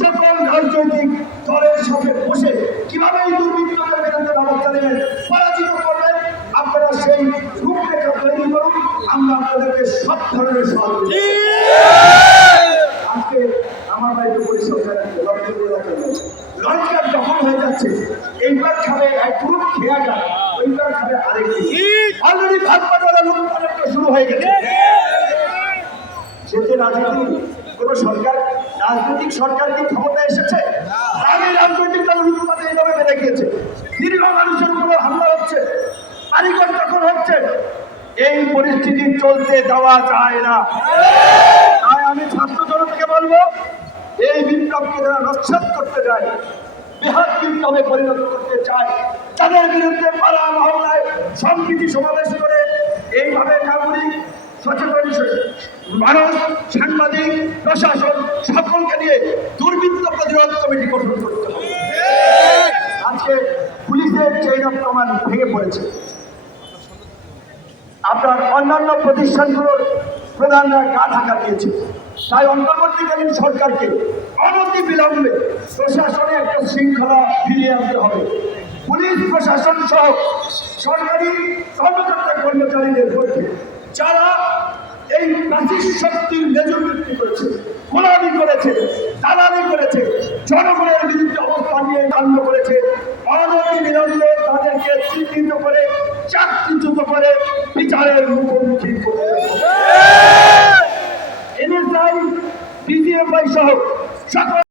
সকল রাজনৈতিক দলের সাথে বসে কিভাবে এই দুর্বৃত্তদের বিরুদ্ধে ব্যবস্থা নেবেন, পরাজিত করবেন, আপনারা সেই রূপরেখা তৈরি করুন। আমরা আপনাদেরকে সব ধরনের সহযোগিতা। আজকে আমার বাড়িতে পরিষদ লঞ্চকার দখল হয়ে যাচ্ছে, এইবার খাবে এক গ্রুপ খেয়াটা, ওইবার খাবে আরেকটি। অলরেডি ভাগ বাটোয়ারা লুটপাটটা শুরু হয়ে গেছে। সেতে রাজনীতি কোন সরকার, রাজনৈতিক সরকার কি ক্ষমতা এসেছে? আগে রাজনৈতিক দল লুটপাটে এইভাবে বেড়ে গিয়েছে, দীর্ঘ মানুষের উপরে হামলা হচ্ছে, কারিগর দখল হচ্ছে। এই পরিস্থিতি চলতে দেওয়া যায় না। তাই আমি ছাত্র জনতাকে বলবো, এই বিপ্লবকে যারা নস্যাৎ করতে যায়, বৃহৎ বিপ্লবে পরিণত করতে চায়, তাদের বিরুদ্ধে পাড়া মহল্লায় সম্প্রীতি সমাবেশ করে এইভাবে নাগরিক সচেতন মানুষ, সাংবাদিক, প্রশাসন সকলকে নিয়ে দুর্বৃত্ত প্রতিরোধ কমিটি গঠন করতে হবে। আজকে পুলিশের চেইন অফ কমান্ড ভেঙে পড়েছে। আপনার অন্যান্য প্রতিষ্ঠানগুলোর প্রধানরা গা ঢাকা দিয়েছে। তাই অন্তর্বর্তীকালীন সরকারকে অনতি বিলম্বে প্রশাসনে একটা শৃঙ্খলা ফিরিয়ে আনতে হবে। পুলিশ প্রশাসন সহ সরকারি কর্মকর্তা কর্মচারীদের মধ্যে যারা এই প্রাচীন শক্তির মেজবৃত্তি করেছে, গোলামি করেছে, দালালি করেছে, জনগণের বিরুদ্ধে অবস্থান নিয়ে কাণ্ড করেছে, অনতি বিলম্বে তাদেরকে চিহ্নিত করে চাকরিচ্যুত করে বিচারের মুখোমুখি